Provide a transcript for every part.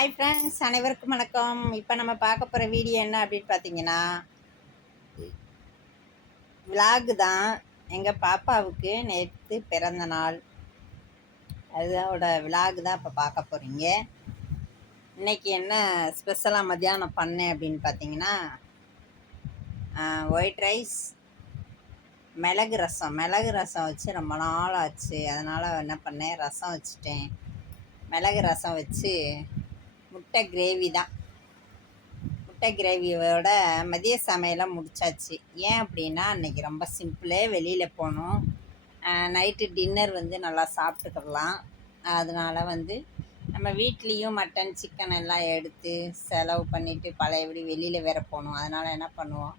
Hi friends அனைவருக்கும் வணக்கம். இப்போ நம்ம பார்க்க போகிற வீடியோ என்ன அப்படின்னு பார்த்தீங்கன்னா விலாகு தான் எங்கள் பாப்பாவுக்கு நேற்று பிறந்த நாள். அதோட விலாகு தான் இப்போ பார்க்க போகிறீங்க இன்றைக்கி என்ன ஸ்பெஷலாக மத்தியானம் பண்ணேன் அப்படின்னு பார்த்தீங்கன்னா ஒயிட் ரைஸ் மிளகு ரசம். மிளகு ரசம் வச்சு ரொம்ப நாள் ஆச்சு. அதனால் என்ன பண்ணேன்? ரசம் வச்சுட்டேன். மிளகு ரசம் வச்சு முட்டை கிரேவி தான். முட்டை கிரேவியோட மதிய சமையலாம் முடிச்சாச்சு. ஏன் அப்படின்னா அன்றைக்கி ரொம்ப சிம்பிளே வெளியில் போனோம். நைட்டு டின்னர் வந்து நல்லா சாப்பிட்டுக்கிடலாம் அதனால் வந்து நம்ம வீட்லேயும் மட்டன் சிக்கன் எல்லாம் எடுத்து செலவு பண்ணிவிட்டு பழையபடி வெளியில் வேற போகணும் அதனால் என்ன பண்ணுவோம்?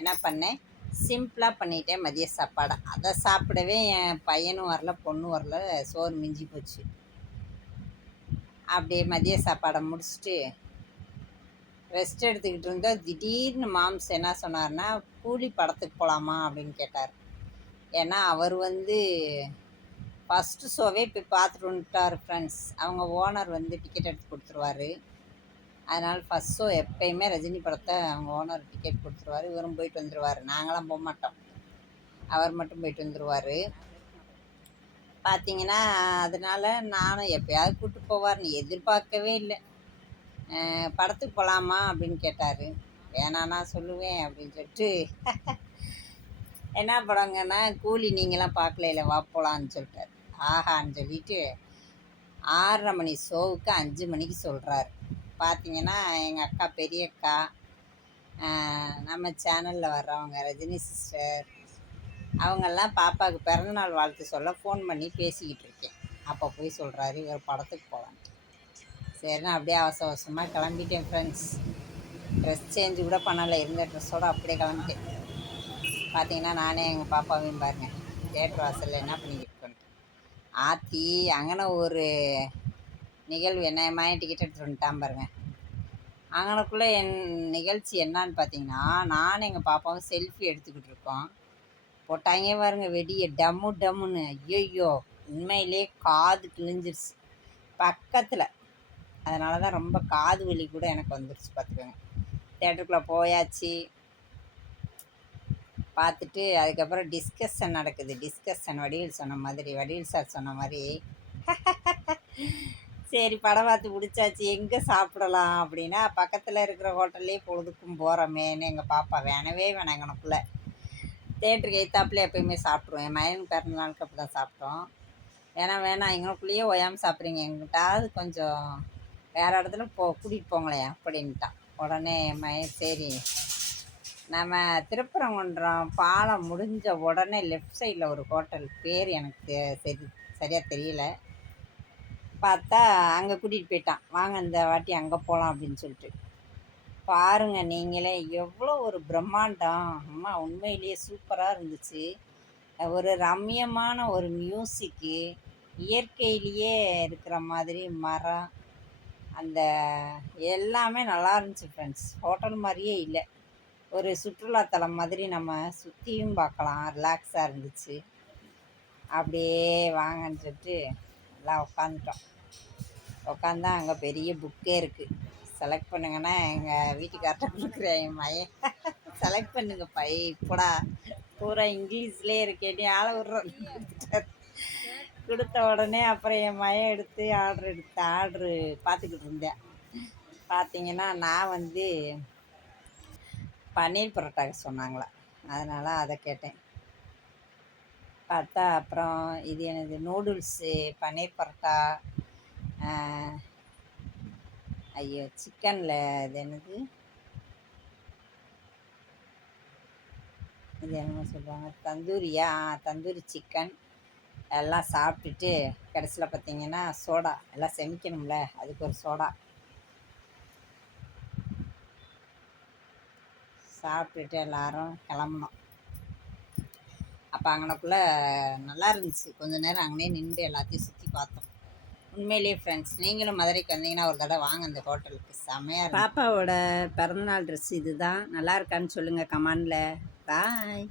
என்ன பண்ணேன்? சிம்பிளாக பண்ணிட்டேன் மதிய சாப்பாடை. அதை சாப்பிடவே என் பையனும் வரல பொண்ணும் வரல சோறு மிஞ்சி போச்சு. அப்படியே மதிய சாப்பாடை முடிச்சுட்டு ரெஸ்ட் எடுத்துக்கிட்டு இருந்தால் திடீர்னு மாம்ஸ் என்ன சொன்னார்னா கூலி படத்துக்கு போகலாமா அப்படின்னு கேட்டார். ஏன்னா அவர் வந்து ஃபஸ்ட்டு ஷோவே போய் பார்த்துட்டு வந்துட்டார் ஃப்ரெண்ட்ஸ் அவங்க ஓனர் வந்து டிக்கெட் எடுத்து கொடுத்துருவாரு. அதனால் ஃபஸ்ட் ஷோ எப்பயுமே ரஜினி படத்தை அவங்க ஓனர் டிக்கெட் கொடுத்துருவாரு. இவரும் போயிட்டு வந்துடுவார் நாங்களாம் போக மாட்டோம். அவர் மட்டும் போயிட்டு வந்துடுவார் பார்த்தீங்கன்னா அதனால் நானும் எப்போயாவது கூப்பிட்டு போவார்னு எதிர்பார்க்கவே இல்லை. படத்துக்கு போகலாமா அப்படின்னு கேட்டார். வேணான்னா சொல்லுவேன் அப்படின்னு சொல்லிட்டு என்ன படங்கன்னா கூலி நீங்களாம் பார்க்கல வா போகலான்னு சொல்லிட்டார். ஆஹான்னு சொல்லிட்டு ஆறரை மணி ஷோவுக்கு அஞ்சு மணிக்கு சொல்கிறாரு பார்த்தீங்கன்னா எங்கள் அக்கா பெரிய அக்கா நம்ம சேனலில் வர்றவங்க ரஜினி சிஸ்டர் அவங்கெல்லாம் பாப்பாவுக்கு பிறந்தநாள் வாழ்த்து சொல்ல ஃபோன் பண்ணி பேசிக்கிட்டு இருக்கேன். அப்போ போய் சொல்கிறாரு இவர் படத்துக்கு போகலாம். சரிண்ணா அப்படியே அவசர அவசரமாக கிளம்பிட்டேன் ஃப்ரெண்ட்ஸ் ட்ரெஸ் சேஞ்சு கூட பண்ணலை இருந்த ட்ரெஸ்ஸோடு அப்படியே கிளம்பிட்டேன். பார்த்தீங்கன்னா நானே எங்கள் பாப்பாவையும் பாருங்கள் தேட்டர் வாசலில் என்ன பண்ணிக்கிட்டு இருக்கேன்? ஆத்தி அங்கன ஒரு நிகழ்வு என்ன மாய டிக்கெட் எடுத்துகிட்டு வந்துட்டான் பாருங்க. அங்கனக்குள்ளே என் நிகழ்ச்சி என்னான்னு பார்த்தீங்கன்னா நானும் எங்கள் பாப்பாவும் செல்ஃபி எடுத்துக்கிட்டு இருக்கோம். போட்டாங்க பாருங்க வெடியை டம்மு டம்முன்னு. ஐயோ உண்மையிலே காது கிழிஞ்சிருச்சு. பக்கத்தில். அதனால தான் ரொம்ப காது வலி கூட எனக்கு வந்துருச்சு பார்த்துக்கோங்க. தேட்டருக்குள்ளே போயாச்சு. பார்த்துட்டு அதுக்கப்புறம் டிஸ்கஷன் நடக்குது. டிஸ்கஷன் வடிவில் சொன்ன மாதிரி வடிவில் சார் சொன்ன மாதிரி. சரி படம் பார்த்து பிடிச்சாச்சு எங்கே சாப்பிடலாம் அப்படின்னா பக்கத்தில் இருக்கிற ஹோட்டல்லே பொழுதுக்கும் போகிறோமேன்னு எங்கள் பாப்பா வேணவே வேணாம் எங்கனக்குள்ளே தேட்டருக்கு எய்த்தாப்புல எப்பயுமே சாப்பிட்ருவோம் என் மகன் பிறந்த நாளுக்கு அப்படி தான் சாப்பிட்டோம். ஏன்னா வேணாம் எங்களுக்குள்ளேயே ஓயாமல் சாப்பிட்றீங்க. எங்கிட்டாவது கொஞ்சம் வேறு இடத்துல போ கூட்டிகிட்டு போங்களேன் அப்படின்ட்டான். உடனே என் மகன் சரி நம்ம திருப்பரங்குன்றம் பாலம் முடிஞ்ச உடனே லெஃப்ட் சைடில் ஒரு ஹோட்டல் பேர் எனக்கு சரி சரியாக தெரியல. பார்த்தா அங்கே கூட்டிகிட்டு போயிட்டான். வாங்க இந்த வாட்டி அங்கே போகலாம் அப்படின்னு சொல்லிட்டு. பாருங்கள் நீங்களே. எவ்வளோ ஒரு பிரம்மாண்டம். அம்மா உண்மையிலேயே சூப்பராக இருந்துச்சு. ஒரு ரம்யமான ஒரு மியூசிக்கு இயற்கையிலேயே இருக்கிற மாதிரி மரம் அந்த எல்லாமே நல்லா இருந்துச்சு ஃப்ரெண்ட்ஸ் ஹோட்டல் மாதிரியே இல்லை. ஒரு சுற்றுலாத்தலம் மாதிரி நம்ம சுற்றியும் பார்க்கலாம். ரிலாக்ஸாக இருந்துச்சு. அப்படியே வாங்கன்னு சொல்லிட்டு எல்லாம் உட்காந்துட்டோம் உட்காந்தா அங்கே பெரிய புக்கே இருக்குது செலக்ட் பண்ணுங்கன்னா எங்கள் வீட்டுக்கார்ட்ட கொடுக்குறேன் என் மையன் செலக்ட் பண்ணுங்க பை. பூரா இங்கிலீஷ்லேயே இருக்கேன் ஆளை விட்றோம். கொடுத்த உடனே அப்புறம் என் மையம் எடுத்து ஆர்டர் எடுத்து ஆர்டரு பார்த்துக்கிட்டு இருந்தேன். பார்த்தீங்கன்னா நான் வந்து பன்னீர் பரோட்டாக்கு சொன்னாங்களா. அதனால் அதை கேட்டேன். பார்த்தா அப்புறம் இது எனது நூடுல்ஸு பன்னீர் பரோட்டா ஐயோ சிக்கனில் இது என்னது? இது என்னமோ சொல்லுவாங்க. தந்தூரியா? தந்தூரி சிக்கன் எல்லாம் சாப்பிட்டுட்டு கடைசியில் பார்த்தீங்கன்னா சோடா. எல்லாம் செமிக்கணும்ல அதுக்கு ஒரு சோடா. சாப்பிட்டுட்டு எல்லாரும் கிளம்புனோம். அப்போ அங்கனக்குள்ளே நல்லா இருந்துச்சு. கொஞ்ச நேரம் அங்கேயே நின்று எல்லாத்தையும் சுற்றி பார்த்தோம். உண்மையிலேயே ஃப்ரெண்ட்ஸ் நீங்களும் மதுரைக்கு வந்தீங்கன்னா ஒரு தடவை வாங்க அந்த ஹோட்டலுக்கு. செம்மையாக பாப்பாவோட பிறந்தநாள் ட்ரெஸ் இது தான் நல்லா இருக்கான்னு சொல்லுங்கள் கமாண்டில். பாய்